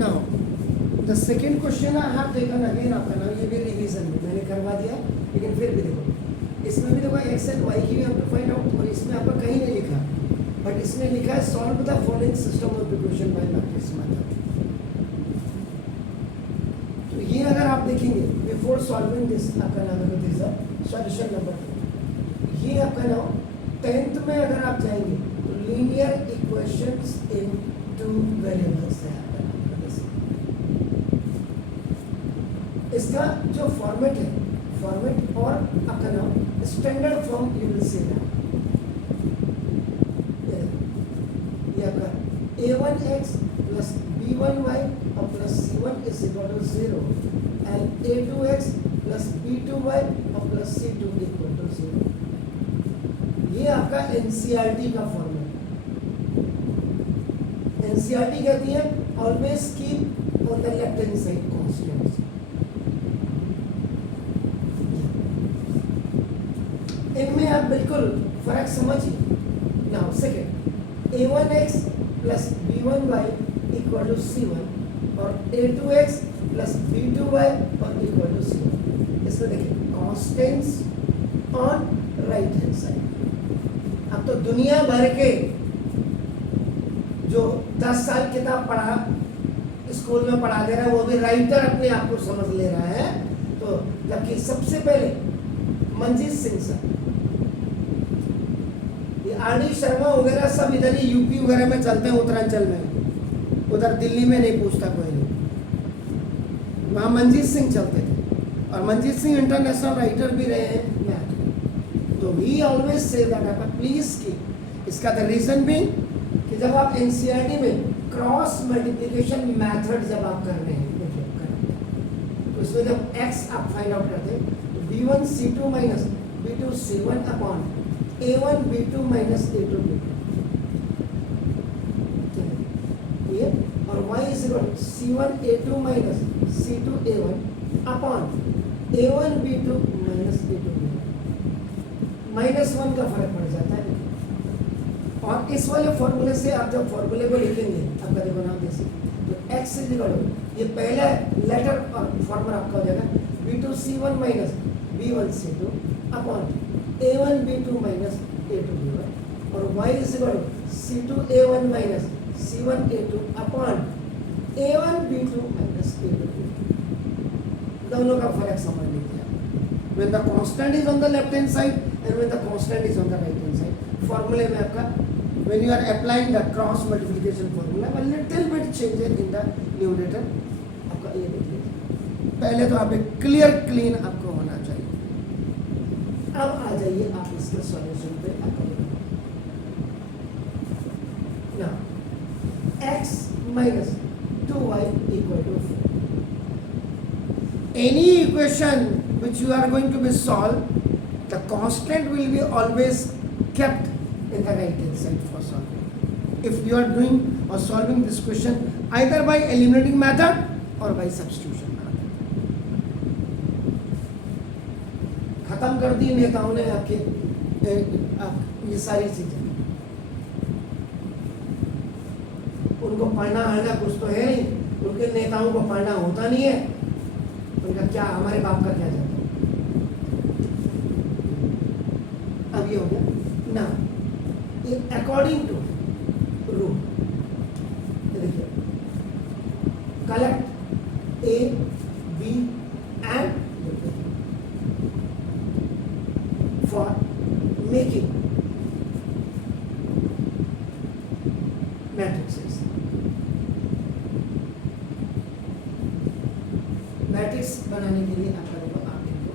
Now the second question I have taken again आपका नाम, ये भी रिवीजन में मैंने करवा दिया, लेकिन फिर भी देखो इसमें भी देखो एक्स एंड वाई की भी आपको फाइंड आउट, और इसमें आपको कहीं नहीं लिखा, बट इसमें लिखा है solve the following system of equation by matrix method. तो ये अगर आप देखेंगे बिफोर सॉल्विंग दिस आपका नाम है दिस सॉल्यूशन नंबर 2, ये आपका नाम 10th में अगर आप जाएंगे तो लीनियर इक्वेशंस इन 2 वेरिएबल्स है आपका नाम। इसका जो फॉर्मेट है, फॉर्मेट और आपका नाम standard form you will see that ये आपका a1x प्लस b1y और plus c1 is equal to 0 and a2x plus b2y और प्लस c2 इक्वल टू 0। ये आपका एनसीईआरटी का फॉर्मेट। एनसीईआरटी कहती है always keep on the left hand side constants. इनमें आप बिल्कुल फर्क समझिए। Now second a1x plus b1y equal to c1 और a2x प्लस b2y और इक्वल टू c1। इसमें देखिए constants on right hand side. अब तो दुनिया भर के जो 10 साल किताब पढ़ा स्कूल में पढ़ा दे रहा है वो भी राइटर अपने आप को समझ ले रहा है। तो जबकि सबसे पहले मंजीत सिंह सर, आरडी शर्मा वगैरह सब इधर ही यूपी वगैरह में चलते हैं, उत्तरांचल में, उधर दिल्ली में नहीं पूछता कोई नहीं। वहाँ मंजीत सिंह चलते थे और मंजीत सिंह इंटरनेशनल राइटर भी रहे हैं मैथ। तो ही ऑलवेज से दैट प्लीज की इसका द रीजन भी कि जब आप एनसीईआरटी में क्रॉस मल्टीप्लिकेशन मेथड जब आप कर रहे हैं तो इसमें जब x आप फाइंड आउट करते हैं तो b1 c2 minus b2 c1 upon a1 b2 minus a2 b2 ये और y is equal c1 a2 minus c2 a1 upon a1 b2 minus a2 b2 -1 का फर्क पड़ जाता है। और इस वाले फॉर्मूले से आप जब फॉर्मूले को लिखेंगे आपका देखो नाम जैसे तो x इज इक्वल ये पहला लेटर और फॉर्मूला आपका हो जाएगा b2 c1 minus b1 c2 upon a1 b2 minus a2 b1 और y is equal c2 a1 minus c1 a2 upon a1 b2 minus a2 b2। दोनों का फर्क समझ लीजिए। when the constant is on the left hand side and when the constant is on the right hand side, फॉर्मूले में आपका when you are applying the cross multiplication formula a little bit changes in the numerator आपका ये देखिए। पहले तो आप एक क्लियर क्लीन आपको होना चाहिए। अब आ जाइए आप इसके सॉल्यूशन पे ना x minus 2y equal to 4। Any equation which you are going to be solved, the constant will be always kept in the right hand side for solving. If you are doing or solving this question either by eliminating method or by substitution method। खत्म कर दी नेताओं ने आपके ये सारी चीजें। उनको पढ़ना आना कुछ तो है नहीं, उनके नेताओं को पढ़ना होता नहीं है। उनका क्या हमारे बाप का क्या जाता है। अब ये हो गया ना अकॉर्डिंग टू रूल। देखिए collect a b and for making matrices। मैट्रिक्स बनाने के लिए आपका देखो आप इनको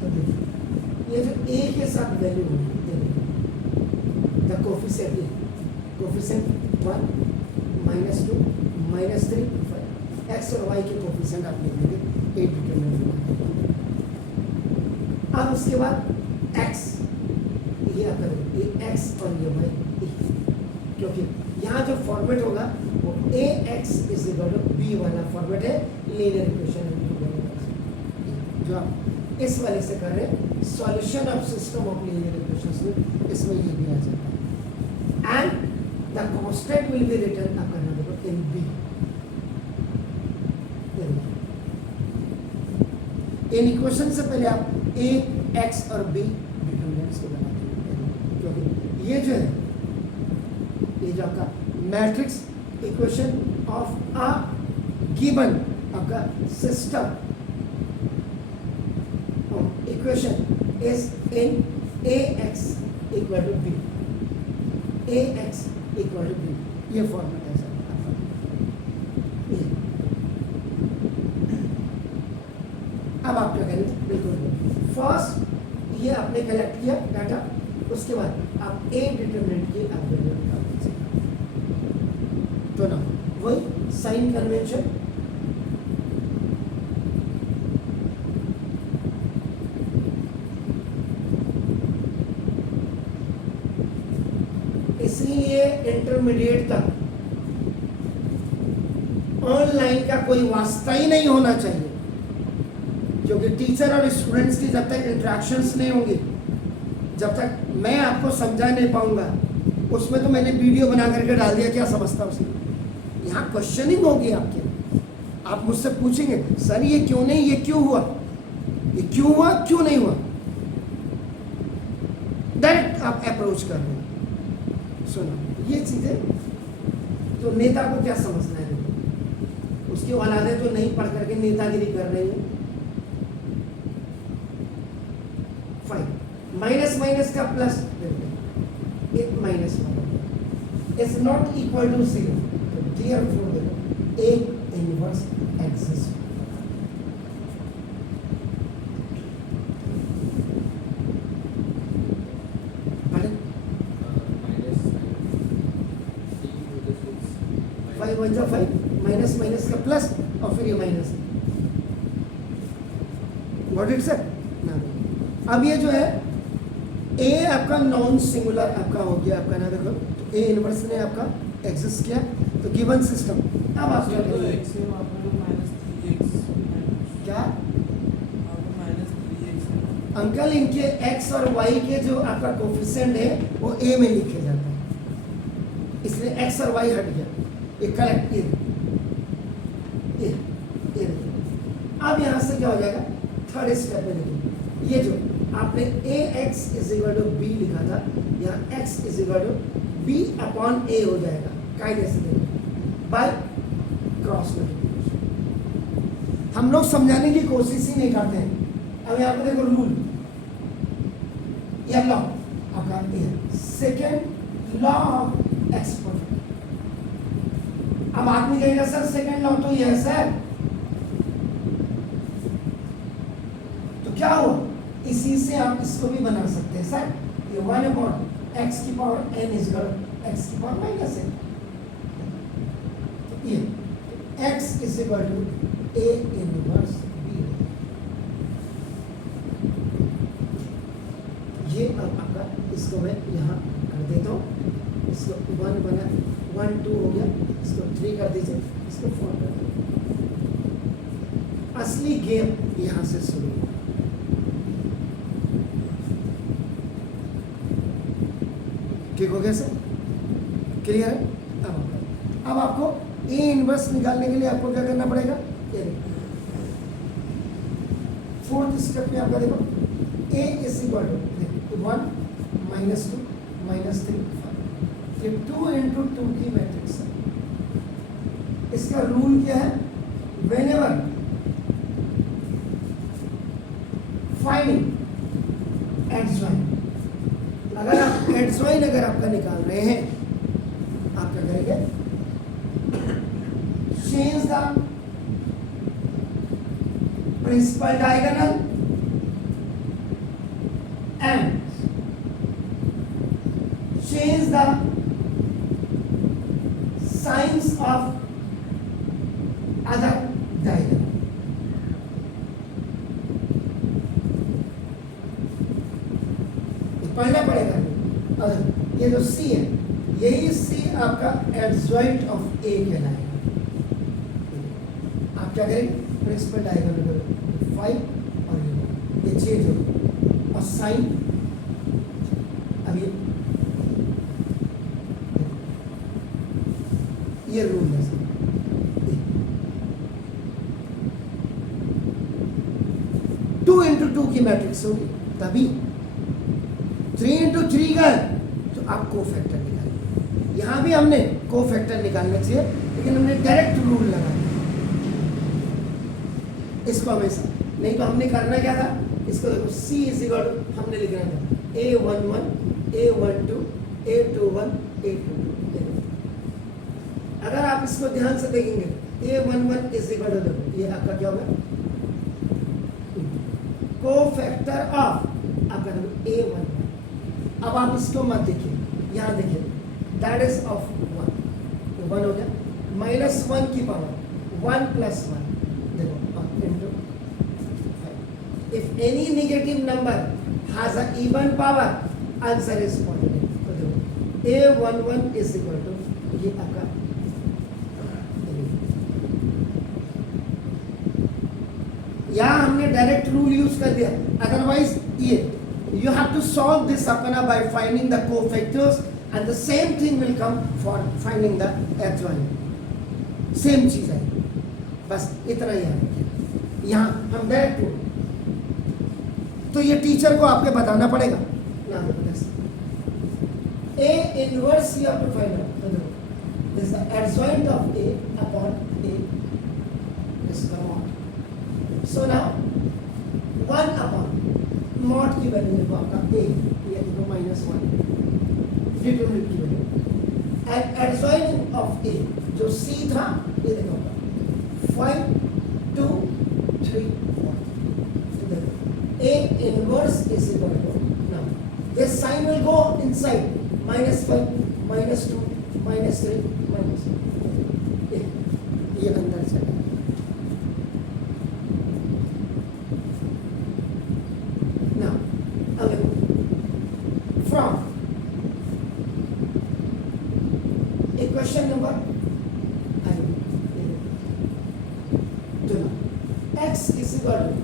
तो देखिए ये जो a के साथ वैल्यू होगी द कोफिशिएंट कोफिशिएंट 1 -2 -3 5 x और y के कोफिशिएंट आप लिख देंगे 8 डिटरमिनेंट। अब उसके बाद x ये आपका ये x और ये y, क्योंकि यहाँ जो फॉर्मेट होगा वो ax is equal to b वाला फॉर्मेट है लीनियर इक्वेशन जो आप इस वाले से कर रहे हैं solution of system of linear equations में, इसमें ये भी आ जाता है। And constant will be written आपका नाम देखो इन बी। इन इक्वेशन से पहले आप ए एक्स और बी डिटरमिनेंट्स को बनाते हैं, क्योंकि ये जो है ये जो आपका matrix equation of a given आपका system equation is in A X equal to B, A X equal to B, ये फॉर्मेट है सर। अब आप क्या करेंगे, बिल्कुल फर्स्ट ये आपने कलेक्ट किया डाटा, उसके बाद आप ए डिटरमिनेंट की आप वैल्यू निकाल दीजिए। तो ना वही साइन कन्वेंशन, इसलिए इंटरमीडिएट तक ऑनलाइन का कोई वास्ता ही नहीं होना चाहिए, क्योंकि टीचर और स्टूडेंट्स की जब तक इंटरेक्शंस नहीं होंगी, जब तक मैं आपको समझा नहीं पाऊंगा। उसमें तो मैंने वीडियो बना करके डाल दिया, क्या समझता उसने। यहाँ क्वेश्चनिंग होगी आपके, आप मुझसे पूछेंगे सर ये क्यों नहीं, ये क्यों हुआ, ये क्यों हुआ, क्यों नहीं हुआ, डायरेक्ट आप अप्रोच कर रहे हैं। सुनो ये चीजें तो नेता को क्या समझना है, उसकी औलादें तो नहीं पढ़ करके नेतागिरी कर रही है। फाइन माइनस माइनस का प्लस, एक minus is not equal to zero, तो therefore A inverse exist. Minus minus का प्लस और फिर ये माइनस, व्हाट इट सेड। अब ये जो है ए आपका नॉन सिंगुलर आपका हो गया, आपका ना देखो तो ए इनवर्स ने आपका एग्जिस्ट किया, तो गिवन सिस्टम। अब आप क्या करेंगे, क्या अंकल इनके x और y के जो आपका कोफिशिएंट है वो a में लिखे जाता है, इसलिए x और y हट गया, ये कलेक्ट ये। अब यहाँ से क्या हो जाएगा, थर्ड स्टेप में देखिए, ये जो आपने ax is equal to b लिखा था, यहाँ x is equal to b upon a हो जाएगा, कायदे से देखिए बाय क्रॉस मल्टीप्लिकेशन। हम लोग समझाने की कोशिश ही नहीं करते हैं। अब यहाँ पर देखो रूल या लॉ आपका सेकेंड लॉ ऑफ एक्सपोनेंट। अब आदमी कहेगा सर सेकेंड लॉ तो ये है सर, तो क्या हुआ, इसी से आप इसको भी बना सकते हैं सर, ये 1 अपॉन एक्स की पावर n इज एक्स की पावर माइनस n, तो ये x is equal to a inverse b। ये अब आपका, इसको मैं यहाँ कर देता हूँ, इसको 1 बना 1 2 हो गया, इसको 3 कर दीजिए, इसको 4 कर दीजिए। असली गेम यहाँ से शुरू होगा। ठीक हो गया सर, क्लियर है। अब आपको ए इनवर्स निकालने के लिए आपको क्या करना पड़ेगा, ये फोर्थ स्टेप में आपका देखो A is equal to 1 minus 2 minus 3 5, ये 2 इंटू 2 की मैट्रिक्स है। इसका रूल क्या है, व्हेनेवर फाइंडिंग एडजॉइन, अगर आप एडजॉइन अगर आपका निकाल रहे हैं, आप क्या करेंगे, change the principal diagonal and change the signs of other diagonal। पढ़ना पड़ेगा। और ये जो C है, यही C आपका एडजॉइंट ऑफ A कहलाएगा। आप क्या करेंगे, प्रिंसिपल डायगोनल 5 और ये चेंज होगा और साइन, अब ये ये रूल है सर। 2 into 2 की मैट्रिक्स होगी तभी 3 into 3 का है तो आप कोफैक्टर निकालिए। यहाँ भी हमने कोफैक्टर निकालने चाहिए लेकिन हमने डायरेक्ट रूल लगाया इसको हमेशा, नहीं तो हमने करना क्या था, इसको देखो C इज इक्वल टू हमने लिखना था A11 A12 A21 A22। अगर आप इसको ध्यान से देखेंगे A11 इज इक्वल टू, देखो ये आपका क्या होगा, कोफैक्टर ऑफ आपका A11। अब आप इसको मत देखिए, यहाँ देखिए दैट इज ऑफ 1 हो गया, -1 की पावर 1 + 1 देखो into 5। if any negative number has a even power answer is positive। तो देखो A11 is equal to ये आपका यहाँ हमने डायरेक्ट रूल यूज कर दिया, अदरवाइज ये you have to solve this apana by finding the cofactors and the same thing will come for finding the adjoint, same चीज है, बस इतना ही है। यहाँ हम डायरेक्ट तो ये टीचर को आपके बताना पड़ेगा ना, A inverse you have to find out, this is the adjoint of A upon A is the mod। so now 1 upon mod की वैल्यू देखो आपका A, ये देखो -1 डिटरमिनेंट की value and adjoint of A जो C था ये देखो 5 2 3 4। so A inverse is equal to, now this sign will go inside -5 -2 -3 -1 ये अंदर चलेगा। now again from equation number x is equal to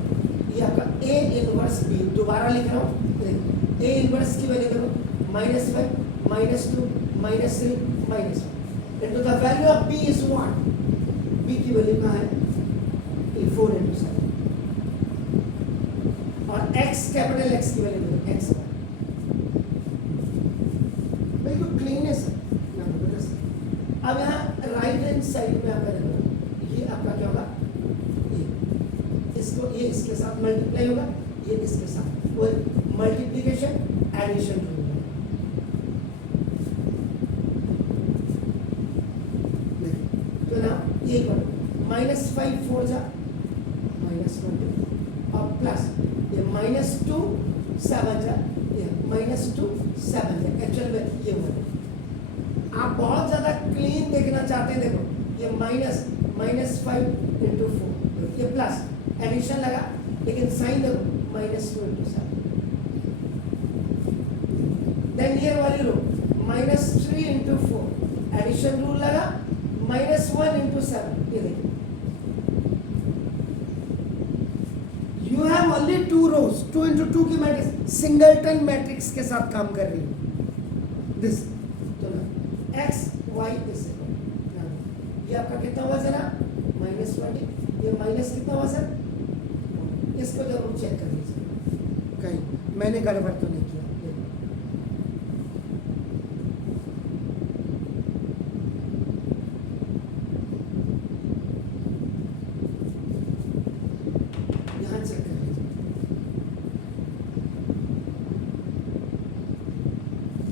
ये आपका A इनवर्स B, दोबारा लिख रहा हूँ A इनवर्स की वैल्यू देखो -5 -2 -3 -1 into the value of B is what, B की वैल्यू कहाँ है 4 into 7 और x कैपिटल X की वैल्यू देखो x बिल्कुल क्लीन है सर। अब यहाँ राइट हैंड साइड में आपका देखो ये आपका क्या होगा, इसको ये इसके साथ मल्टीप्लाई होगा, ये इसके साथ वो मल्टीप्लिकेशन एडिशन रूल है। तो ना ये -5 4 जा -20 और प्लस ये -2 7 जा ये -2 7 जा, एक्चुअल में ये हुआ। आप बहुत ज्यादा क्लीन देखना चाहते हैं, देखो ये -5 into 4 ये प्लस एडिशन लगा लेकिन साइन देखो -2 into 7 देन हियर वाली रो -3 into 4 एडिशन रूल लगा -1 into 7 ये देखिए you have only 2 rows 2 into 2 की मैट्रिक्स सिंगलटन मैट्रिक्स के साथ काम कर रही है दिस। तो ना x y इज ये आपका कितना हुआ जरा -20, ये माइनस कितना हुआ सर, इसको जरूर चेक कर लीजिए कहीं मैंने गड़बड़ तो नहीं किया। यहाँ चेक कर लीजिए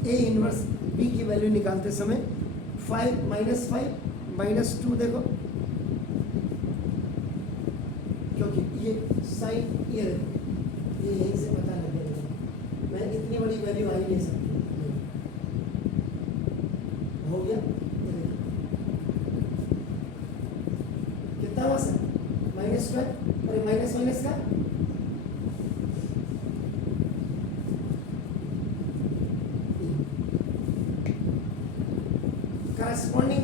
A इनवर्स B की वैल्यू निकालते समय 5 -2 देखो क्योंकि ये साइन ये यहीं से पता लगेगा, मैं इतनी बड़ी वैल्यू आ ही नहीं सकती। हो गया कितना हुआ सर -12 और माइनस का corresponding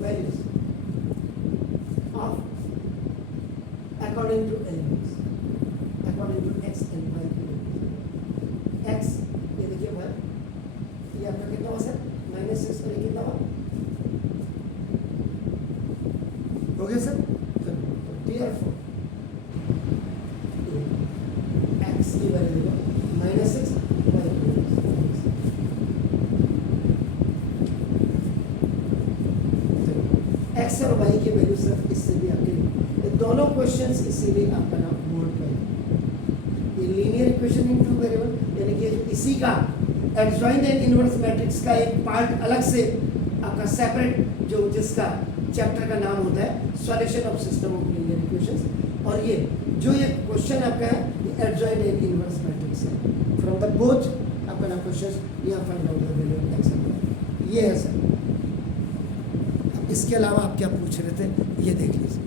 values of according to elements, according to x and y x ये देखिए y ये आपका कितना हुआ सर -6 और ये कितना हुआ हो गया सर? therefore x की वैल्यू देखो -6 y x और y की वैल्यू सिर्फ इससे भी आगे, ये दोनों क्वेश्चंस इसीलिए आपका नाम बोर्ड पर ये linear equation in two variable, यानी कि इसी का एडजॉइंट एंड इनवर्स मैट्रिक्स का एक पार्ट अलग से आपका सेपरेट, जो जिसका चैप्टर का नाम होता है solution of system of linear equations, और ये जो ये क्वेश्चन आपका है ये एडजॉइंट एंड इनवर्स मैट्रिक्स है। फ्रॉम द बोथ आपका नाम क्वेश्चन यह find out the value of x, ये है सर। अब इसके अलावा आप क्या पूछ रहे थे ये देख लीजिए।